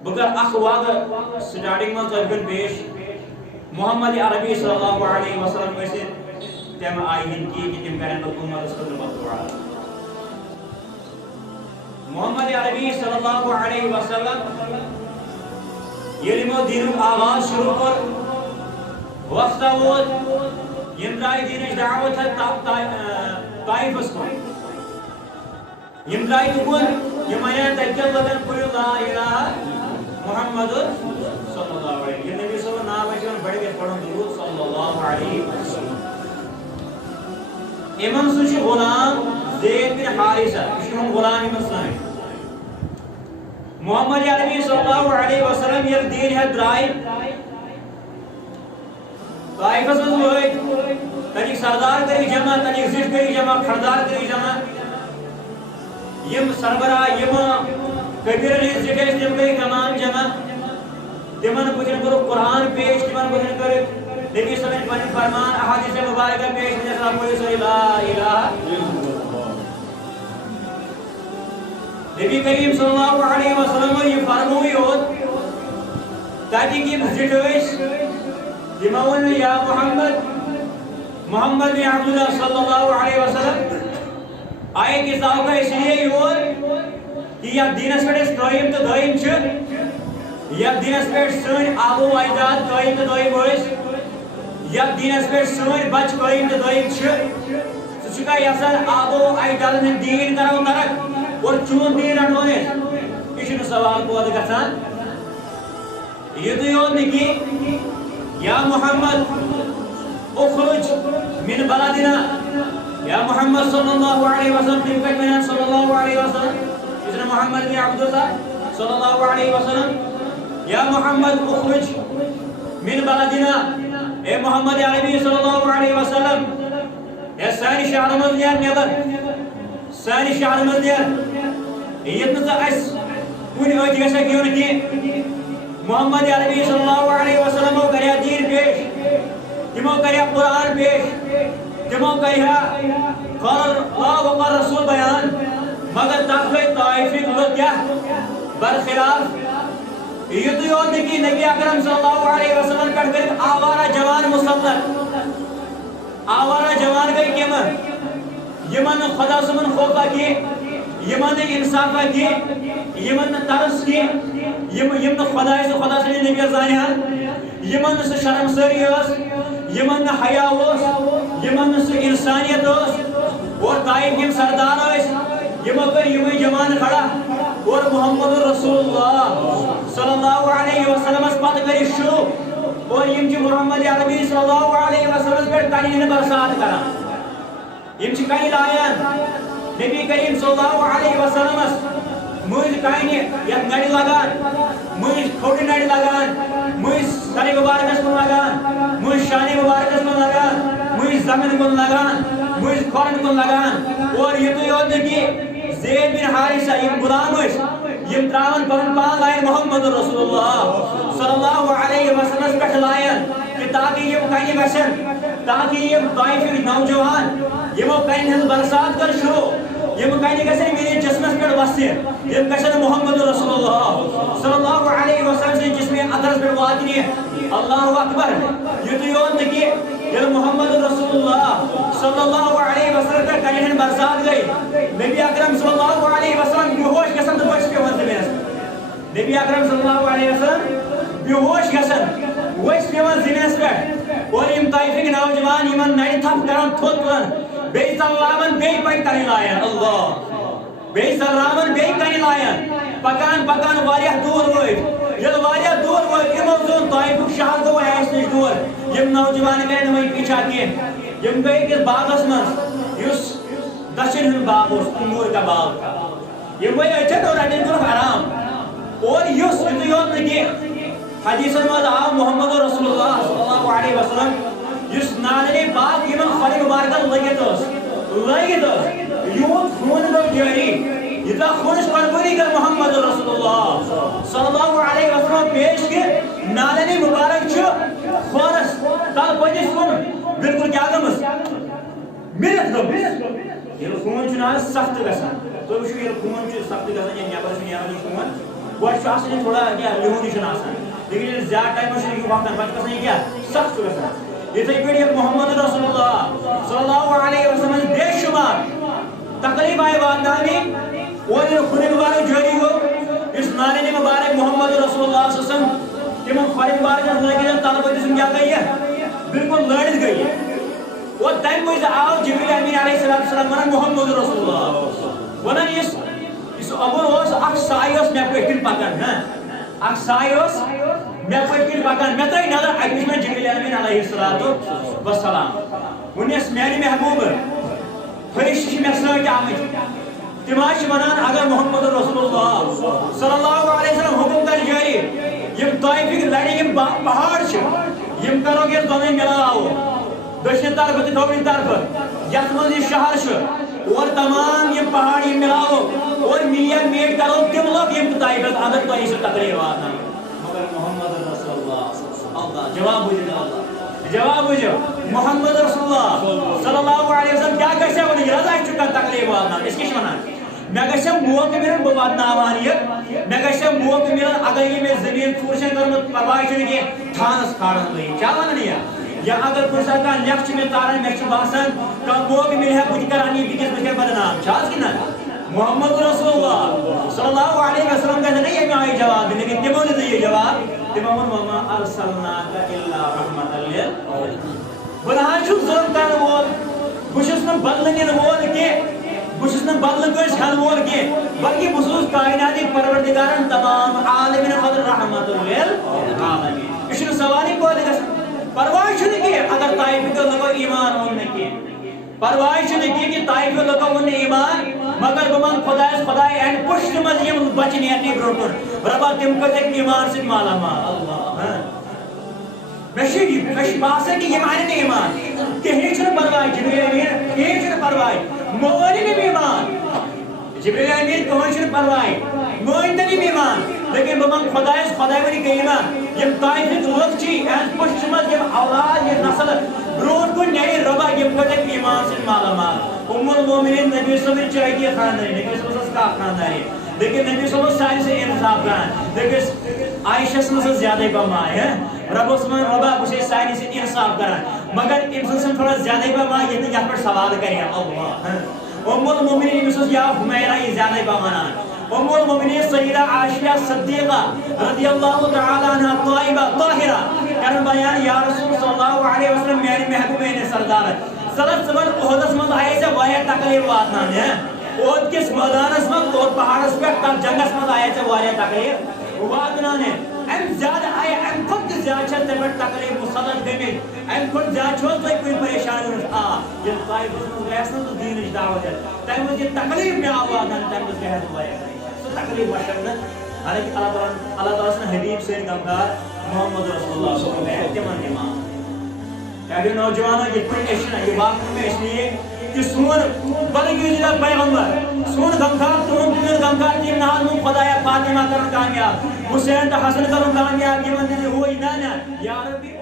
بکر اخ واقع سٹارٹنگ من ترکن پیش محمد عربی صلی اللہ علیہ وسلم ورثت تم آئین کی کہ تم کرن حکومت صدر بدعا محمد عربی صلی اللہ علیہ وسلم یلمو دین آغاز شروع کر وقت ووت یم درائے دینچ دعوت طائف اس کو یم درائے تکن یم آیا تکل لگن کوئی لا الہ محمد صلی اللہ علیہ وسلم یہ نبی صلی اللہ علیہ وسلم بڑے گئے پڑھن درود صلی اللہ علیہ وسلم امام سوچی غلام زید بن حارثہ اس ہم غلام امام سائن محمد عربی صلی اللہ علیہ وسلم یہ دین ہے درائے طائفہ سے ہوئے تنیک سردار کری جمع تنیک زٹ کری جمع کھردار کری جمع یم سربراہ یم کبیر علیہ زٹیس تم کئی تمام جمع تمن بچن کرو قرآن پیش تمن بچن کر نبی صلی اللہ علیہ وسلم فرمان احادیث مبارکہ پیش جیسا کوئی صلی لا الہ نبی کریم صلی اللہ علیہ وسلم یہ فرموئی ہوت تاکہ کی زٹیس تمون یا محمد بن عبداللہ صلی اللہ علیہ وسلم آئے کی صاحبہ اس لیے یور کہ یا دینس پر اس قائم تو دائم چھ یا دینس پر سن آبو اجداد قائم تو دائم ہوئیس یا دینس پر سن بچ قائم تو دائم چھ سچکا یسر آبو اجداد میں دین کرو ترک اور چون دین رنونے کشن سوال کو ادھا گسان یہ تو یوں نکی یا محمد اخرج من بلدنا یا محمد صلی اللہ علیہ وسلم تمکن من صلی اللہ علیہ وسلم اسم محمد بن عبداللہ صلی اللہ علیہ وسلم یا محمد اخرج من بلدنا اے محمد عربی صلی اللہ علیہ وسلم اے سانی شہر مزنیار نیبر سانی شہر مزنیار یہ نتا اس کنی ہوتی گسا کیوں نتی محمد عربی صلی اللہ علیہ وسلم کو کریا دین پیش تمو کریا قرآن پیش تمو کریا قال اللہ و قال رسول بیان مگر تاکہ طائفی لوگ کیا برخلاف یہ تو یوں کہ نبی اکرم صلی اللہ علیہ وسلم کٹ گئے آوارہ جوان مسلط آوارہ جوان گئی کیمر یمن خدا سمن خوفہ کی یمن انصافہ کی یمن ترس کی یمن خدا سے خدا سے نبی زانیان یمن سے شرم سری اس یمن حیا اس یمن سے انسانیت اس اور طائف یم سردار اس یمن پر یمن جوان کھڑا اور محمد رسول اللہ صلی اللہ علیہ وسلم اس بات کری شروع اور یم جی محمد عربی صلی اللہ علیہ وسلم پر کانی برسات کرا یم جی کانی لائن نبی کریم صلی اللہ علیہ وسلم مجھ کائنی یک نڑی لگان مجھ کھوٹی نڑی لگان مجھ سری مبارکس کو لگان مجھ شانی مبارکس کو لگان مجھ زمین کو لگان مجھ کھورن کو لگان اور یہ تو یاد کی زید بن حارثہ یم غلام اس یم تراون پرن پان لائن محمد رسول اللہ صلی اللہ علیہ وسلم پہ لائن کہ تاکہ یم کائنی بشن تاکہ یم طائفی نوجوان یمو کائنی ہز برسات کر شروع یم کائنی کسے میرے جسمس پر وسیع یم کسے محمد رسول اللہ صلی اللہ علیہ وسلم سے جسمی ادرس پر واتنی اللہ اکبر یہ تو یون دکی یہ محمد رسول اللہ صلی اللہ علیہ وسلم پر کائنی ہن برسات گئی نبی اکرم صلی اللہ علیہ وسلم بیہوش کسن تو بچ پہ ونز زمینس نبی اکرم صلی اللہ علیہ وسلم بیہوش کسن وچ پہ ونز زمینس پر اور یم طائفی کے نوجوان یمن نئی تھپ کرن تھوت کرن بے سلامن بے پائی کنی لائن اللہ بے سلامن بے کنی لائن پکان پکان واریہ دور ہوئی یل واریہ دور ہوئی امو زون طائف شہر کو ایس نش دور یم نوجوان گئے نوئی پیچھا کیے یم گئے کس باغس من یس دشن ہن باغ اس امور کا باغ تھا یم گئے اچھت اور اٹھن کر حرام اور یس اتیون نکی حدیث مد آو محمد رسول اللہ صلی اللہ علیہ وسلم یس نالنی باغ یمن خلی مبارکہ لگت یون خون گو جاری یہ خونش قربانی کر محمد رسول اللہ صلی اللہ علیہ وسلم پیش کے نالنی مبارک چھو خونس تال پجس کن بالکل کیا گمس مرت گمس یہ خون چھنا سخت گسان تو وشو یہ خون چھو سخت گسان یہ نیابر چھو نیابر خون گوش آسان تھوڑا کیا لہون ہی آسان لیکن زیادہ ٹائم سے وقت پتہ گژھان یہ کیا سخت گژھان یتھے پٲٹھۍ محمد رسول اللہ صلی اللہ علیہ وسلم بے شمار تقریب آئے واتنانے اور خون مبارک جاری ہو اس نانے مبارک محمد رسول اللہ صلی اللہ علیہ وسلم تمام خون مبارک لگے طلبہ جسم کیا گئی ہے بالکل لڑت گئی ہے اور تم مجھ آو جبریل امین علیہ السلام ونان محمد رسول اللہ ونان اس ابر اس اخ سایہ اس مے پٹھن پکان اخ سایہ اس مے پٹھن پکان مے ترٛٲے نظر اکس میں جبریل امین علیہ السلام ونس میانہ محبوب فرشتہ چھ مے سۭتۍ آمٕتۍ تم ونان اگر محمد رسول اللہ صلی اللہ علیہ وسلم حکم کر جاری یم طائفک لڑی یم پہاڑ چھ یم کرو گے دونوں ملاو دشن طرف تو دوبری طرف یت من یہ شہر اور تمام یہ پہاڑ یہ ملاو اور ملین میٹ کرو تم لوگ یم طائفت اگر تو اس تقریر واتن مگر محمد رسول اللہ جواب بوجھ اللہ جواب بوجھ محمد رسول اللہ صلی اللہ علیہ وسلم کیا کہتے ہیں یہ رضا چکا تقریر واتن اس کی ونان میں گژھِ موقع ملن بہٕ واتناوان یہ میں گژھِ موقع ملن اگر یہ میں زمین ژوٗر چھےٚ کٔرمٕژ پرواے چھُنہٕ کینٛہہ تھانس کھالن لٲگِتھ کیٛاہ ونان یہ یا اگر کُنہِ ساتہٕ کانٛہہ لیٚکھ چھِ مےٚ تاران مےٚ چھُ باسان کانٛہہ موقع مِلہِ ہا بہٕ تہِ کران یہِ بیٚکِس بہٕ چھَس بدنام چھِ حظ کِنہٕ محمد رسول اللہ صلی اللہ علیہ وسلم گژھِ نہٕ ییٚمہِ آیہِ جواب دِنہٕ لیکن تِمو نہٕ یہِ جواب تِمو ووٚن وما ارسلناک الا رحمة للعالمین بہٕ نہ حظ چھُس ظُلم کرن وول بہٕ چھُس نہٕ بدلہٕ نِنہٕ وول کینٛہہ بہٕ چھُس نہٕ بدلہٕ کٲنٛسہِ ہٮ۪نہٕ وول کینٛہہ بلکہِ بہٕ چھُس کائناتٕکۍ پروردگارن تمام عالمین خٲطرٕ رحمة للعالمین یہِ چھُنہٕ سوالٕے پٲدٕ گژھان پرواے چھُنہٕ کینٛہہ اگر طائفہٕ لوگو ایمان اوٚن نہٕ کینٛہہ پرواے چھُنہٕ کینٛہہ کہ طائفہٕ لوگو اوٚن نہٕ ایمان مگر بہٕ منٛگہٕ خۄدایس خۄداے اَنہِ پُشتہِ منٛز یِم بچہِ نیرنہٕ برونٛہہ کُن رۄبا تِم کٔرۍزٮ۪کھ ایمان سۭتۍ مالا مال مےٚ چھُ باسان کہ یِم اَنہِ نہٕ ایمان کِہیٖنۍ چھُنہٕ پرواے جبریل امین کِہیٖنۍ چھُنہٕ پرواے مٲنۍ نہٕ ایمان جبریل امین کٕہٕنۍ چھُنہٕ پرواے مٲنۍ تہٕ نہٕ ایمان لیکن بہٕ منٛگہٕ خۄدایس خۄداے ؤنہِ کٔرِما یم طائفٕکۍ لُکھ چھِ اَمہِ پُشتہِ منٛز یم اولاد یہِ نسل برونٛٹھ کُن نیرِ رۄبا یِم کٔرۍزٮ۪کھ ایمان سۭتۍ مالا مال المومنین نبی صٲبٕنۍ چٲگی خاندارِ نبی صٲبس ٲس کاہ خاندارِ لیکن نبی صٲب اوس سارنٕے سۭتۍ انصاف کران دٔپِس عائشس منٛز ٲس زیادَے پہم رب اوس ونان رۄبا بہٕ چھُسے سارنٕے سۭتۍ انصاف کران مگر أمۍ سٕنٛز چھَنہٕ تھوڑا زیادَے پہم ییٚتہِ نہٕ یتھ پٮ۪ٹھ سوال کرِ اللہ المومنین أمِس اوس یا حُمیرا یہِ زیادَے پہم ونان المومنین سیدہ عائشہ صدیقہ رضی اللہ تعالی عنہا طیبہ طاہرہ کرن بیان یا رسول صلی اللہ علیہ وسلم میانہِ محبوبین سردار صلت صبح احدس منٛز آیے ژےٚ واریاہ تکلیف واتناونہِ احد کِس مٲدانس منٛز احد پہاڑس پٮ۪ٹھ تتھ جنگس منٛز آیے ژےٚ واریاہ تکلیف واتناونہِ امہِ زیادٕ آیہِ امہِ کھۄتہٕ تہِ زیادٕ چھےٚ ژےٚ پٮ۪ٹھ تکلیف مسلط گٔمٕتۍ امہِ کھۄتہٕ زیادٕ چھُ حظ تۄہہِ کُنہِ پریشانی گٔمٕژ ییٚلہِ طائفس منٛز گژھِ نہٕ تہٕ دیٖنٕچ دعوت ہٮ۪تھ تمہِ منٛز یہِ تکلیف مےٚ آو واتناونہٕ تمہِ منٛز گژھِ واریاہ تکلیف مشکل حالانکہ اللہ تعالیٰ سن حبیب سن غمدار محمد رسول اللہ صلی اللہ علیہ وسلم امام کیا نوجوانوں یہ پہ یہ واقع میں اس لیے کہ سون بلکہ پیغمبر سون غمدار تم غمدار تم نال من خدایا فاطمہ کرن کامیاب حسین تو حسن کرن کامیاب یہ من ہوئی نا یا ربی